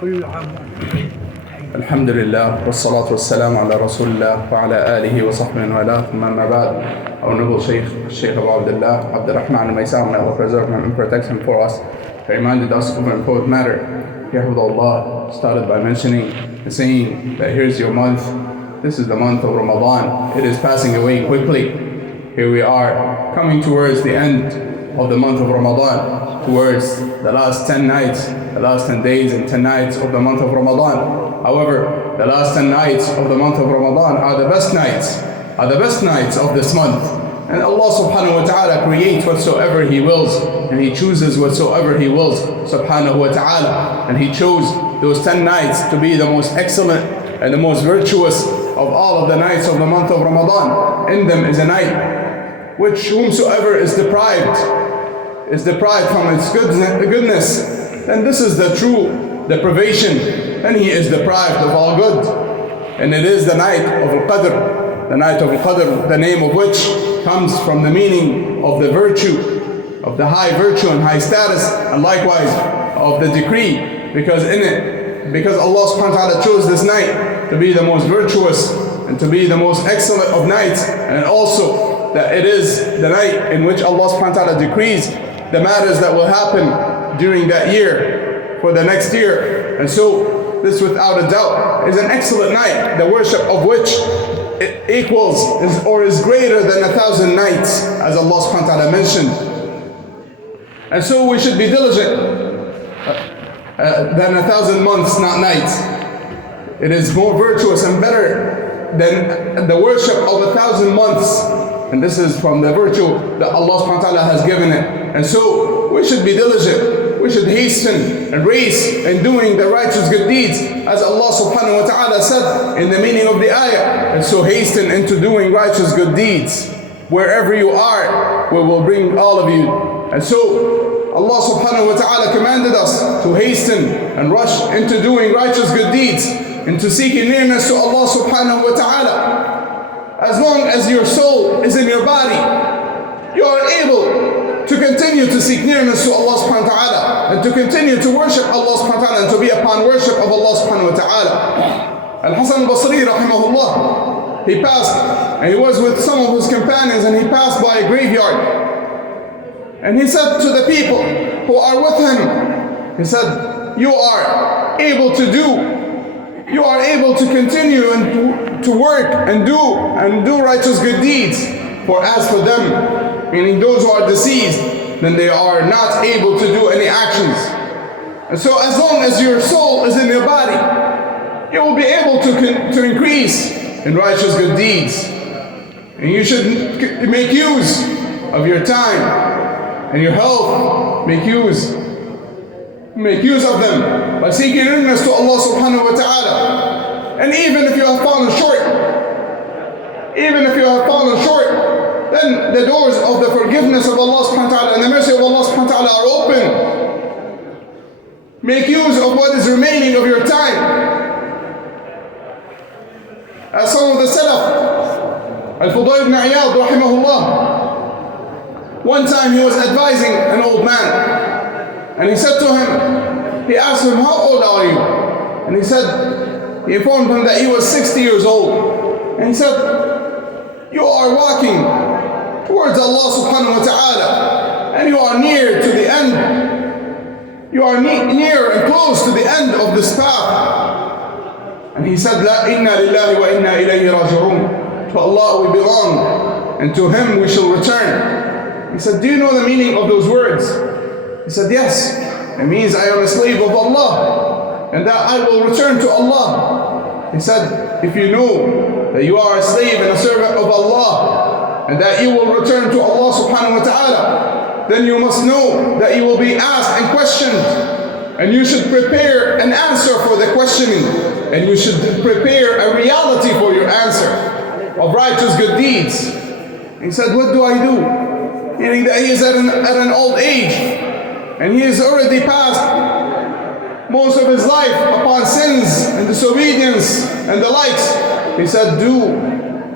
كل عام وأنتم بخير. الحمد لله والصلاة والسلام على رسول الله وعلى آله وصحبه وآله ثم أما بعد. Our noble Sheikh Abu Abdullah, Al-Ramli Al-Omaisan, may Allah preserve him and protect him for us. He reminded us of an important matter. Allah started by mentioning and saying that here's your month. This is the month of Ramadan. It is passing away quickly. Here we are coming towards the end of the month of Ramadan, towards the last 10 nights, the last 10 days and 10 nights of the month of Ramadan. However, the last 10 nights of the month of Ramadan are the best nights of this month. And Allah subhanahu wa ta'ala creates whatsoever He wills, and He chooses whatsoever He wills subhanahu wa ta'ala. And He chose those 10 nights to be the most excellent and the most virtuous of all of the nights of the month of Ramadan. In them is a night which whomsoever is deprived from its goodness, then this is the true deprivation, and he is deprived of all good. And it is the night of Al-Qadr, the name of which comes from the meaning of the virtue, of the high virtue and high status, and likewise of the decree, because Allah subhanahu wa ta'ala chose this night to be the most virtuous and to be the most excellent of nights, and also that it is the night in which Allah subhanahu wa ta'ala decrees the matters that will happen during that year for the next year. And so this without a doubt is an excellent night, the worship of which it equals or is greater than 1,000 nights, as Allah subhanahu wa ta'ala mentioned. And so we should be diligent than 1,000 months, not nights. It is more virtuous and better than the worship of 1,000 months. And this is from the virtue that Allah subhanahu wa ta'ala has given it. And so we should be diligent. We should hasten and race in doing the righteous good deeds, as Allah subhanahu wa ta'ala said in the meaning of the ayah. And so hasten into doing righteous good deeds. Wherever you are, we will bring all of you. And so Allah subhanahu wa ta'ala commanded us to hasten and rush into doing righteous good deeds, into seeking nearness to Allah subhanahu wa ta'ala. As long as your soul is in your body, you are able to continue to seek nearness to Allah subhanahu wa ta'ala, and to continue to worship Allah subhanahu wa ta'ala, and to be upon worship of Allah subhanahu wa ta'ala. Al-Hasan al-Basri rahimahullah, he passed, and he was with some of his companions, and he passed by a graveyard. And he said to the people who are with him, he said, you are able to continue and to work and do righteous good deeds. For as for them, meaning those who are deceased, then they are not able to do any actions. And so as long as your soul is in your body, you will be able to increase in righteous good deeds. And you should make use of your time and your health. Make use of them by seeking nearness to Allah subhanahu wa ta'ala. And even if you have fallen short, then the doors of the forgiveness of Allah subhanahu wa ta'ala and the mercy of Allah subhanahu wa ta'ala are open. Make use of what is remaining of your time. As some of the Salaf, Al-Fudayl ibn Iyad rahimahullah, one time he was advising an old man, and he said to him, he asked him, how old are you? And he informed him that he was 60 years old. And he said, you are walking towards Allah subhanahu wa ta'ala, and you are near to the end. You are near and close to the end of this path. And he said, La inna lillahi wa inna ilayhi raji'un. To Allah we belong, and to Him we shall return. He said, do you know the meaning of those words? He said, yes. It means I am a slave of Allah, and that I will return to Allah. He said, if you know that you are a slave and a servant of Allah, and that you will return to Allah subhanahu wa ta'ala, then you must know that you will be asked and questioned, and you should prepare an answer for the questioning, and you should prepare a reality for your answer of righteous good deeds. He said, what do I do? Meaning that he is at an old age, and he has already passed most of his life upon sins and disobedience and the likes. He said,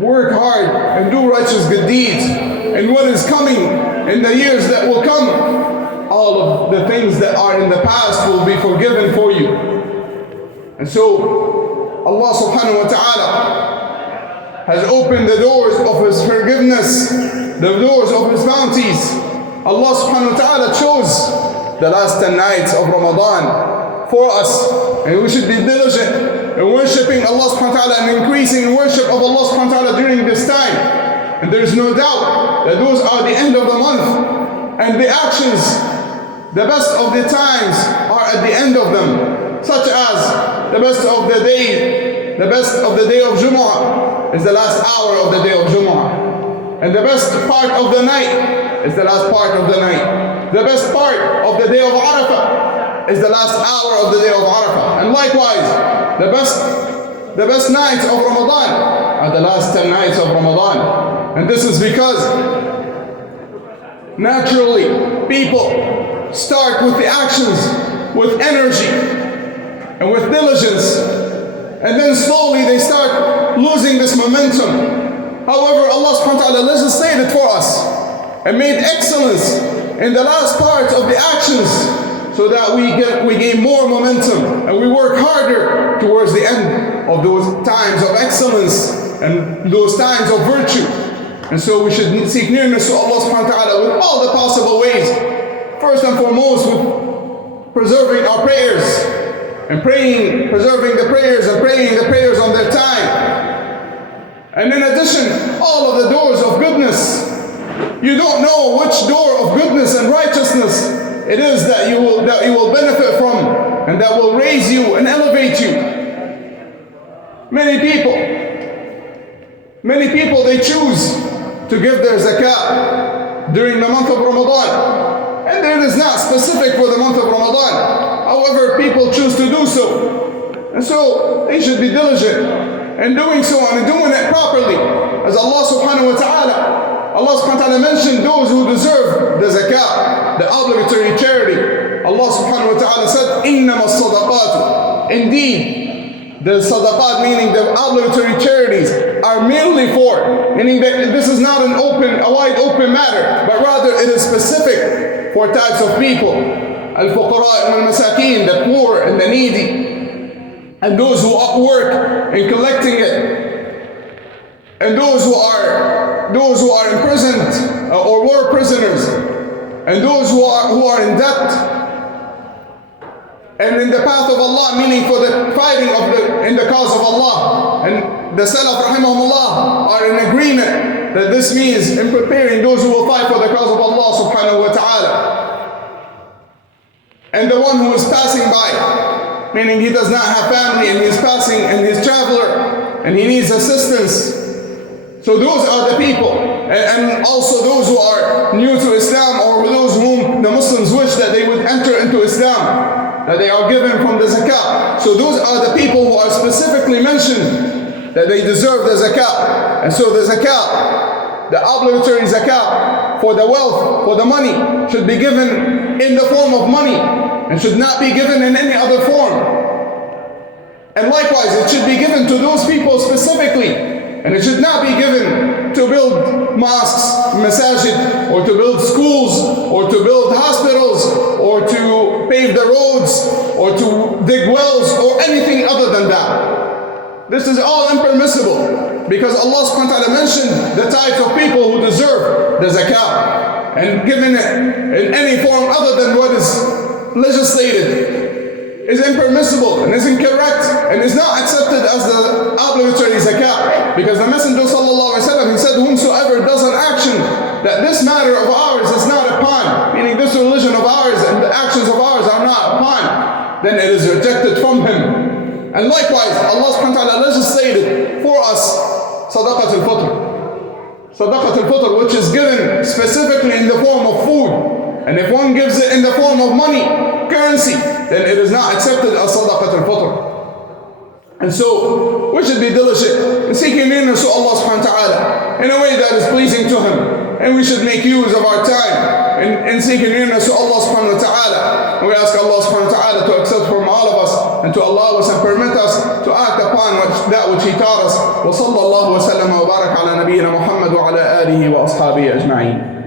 work hard and do righteous good deeds. And what is coming in the years that will come, all of the things that are in the past will be forgiven for you. And so Allah subhanahu wa ta'ala has opened the doors of His forgiveness, the doors of His bounties. Allah subhanahu wa ta'ala chose the last 10 nights of Ramadan for us, and we should be diligent in worshipping Allah subhanahu wa ta'ala and increasing in worship of Allah subhanahu wa ta'ala during this time. And there is no doubt that those are the end of the month, and the actions, the best of the times are at the end of them, such as the best of the day of Jumu'ah is the last hour of the day of Jumu'ah, and the best part of the night is the last part of the night. The best part of the day of Arafah is the last hour of the day of Arafah, and likewise the best nights of Ramadan are the last 10 nights of Ramadan. And this is because naturally people start with the actions with energy and with diligence, and then slowly they start losing this momentum. However, Allah subhanahu wa ta'ala legislated for us and made excellence in the last part of the actions, so that we gain more momentum and we work harder towards the end of those times of excellence and those times of virtue. And so we should seek nearness to Allah subhanahu wa ta'ala with all the possible ways. First and foremost, with preserving our prayers and preserving the prayers and praying the prayers on their time. And in addition, all of the doors of goodness. You don't know which door of goodness and righteousness it is that you will benefit from, and that will raise you and elevate you. Many people they choose to give their zakat during the month of Ramadan, and it is not specific for the month of Ramadan. However, people choose to do so, and so they should be diligent in doing so and doing it properly, as Allah subhanahu wa ta'ala mentioned those who deserve the zakat, the obligatory charity. Allah subhanahu wa ta'ala said, إِنَّمَا الصَّدَقَاتُ. Indeed, the sadaqat, meaning the obligatory charities, are merely for, meaning that this is not a wide open matter, but rather it is specific for types of people. Al-fuqara wal-masakin, the poor and the needy, and those who work in collecting it, and those who are imprisoned or were prisoners, and those who are in debt, and in the path of Allah, meaning for the fighting in the cause of Allah. And the Salaf rahimahumullah are in agreement that this means in preparing those who will fight for the cause of Allah subhanahu wa ta'ala. And the one who is passing by, meaning he does not have family and he is passing and he is traveler and he needs assistance. So those are the people, and also those who are new to Islam, or those whom the Muslims wish that they would enter into Islam, that they are given from the zakat. So those are the people who are specifically mentioned that they deserve the zakat. And so the zakat, the obligatory zakat for the wealth, for the money, should be given in the form of money and should not be given in any other form. And likewise, it should be given to those people specifically. And it should not be given to build mosques, masajid, or to build schools, or to build hospitals, or to pave the roads, or to dig wells, or anything other than that. This is all impermissible, because Allah subhanahu wa ta'ala mentioned the types of people who deserve the zakat, and giving it in any form other than what is legislated is impermissible and is incorrect and is not accepted as the obligatory zakat. Because the Messenger sallallahu alaihi wasallam, he said, whomsoever does an action that this matter of ours is not upon, meaning this religion of ours and the actions of ours are not upon, then it is rejected from him. And likewise, Allah subhanahu wa ta'ala legislated for us sadaqat al-fitr. Sadaqat al-fitr, which is given specifically in the form of food. And if one gives it in the form of money, currency, then it is not accepted as sadaqat al-fitr. And so, we should be diligent in seeking nearness to Allah subhanahu wa ta'ala in a way that is pleasing to Him. And we should make use of our time in seeking nearness to Allah subhanahu wa ta'ala. And we ask Allah subhanahu wa ta'ala to accept from all of us and to allow us and permit us to act upon that which He taught us. Wa sallallahu wa sallam wa barak ala nabiyyina Muhammad wa ala alihi wa ashabihi ajma'in.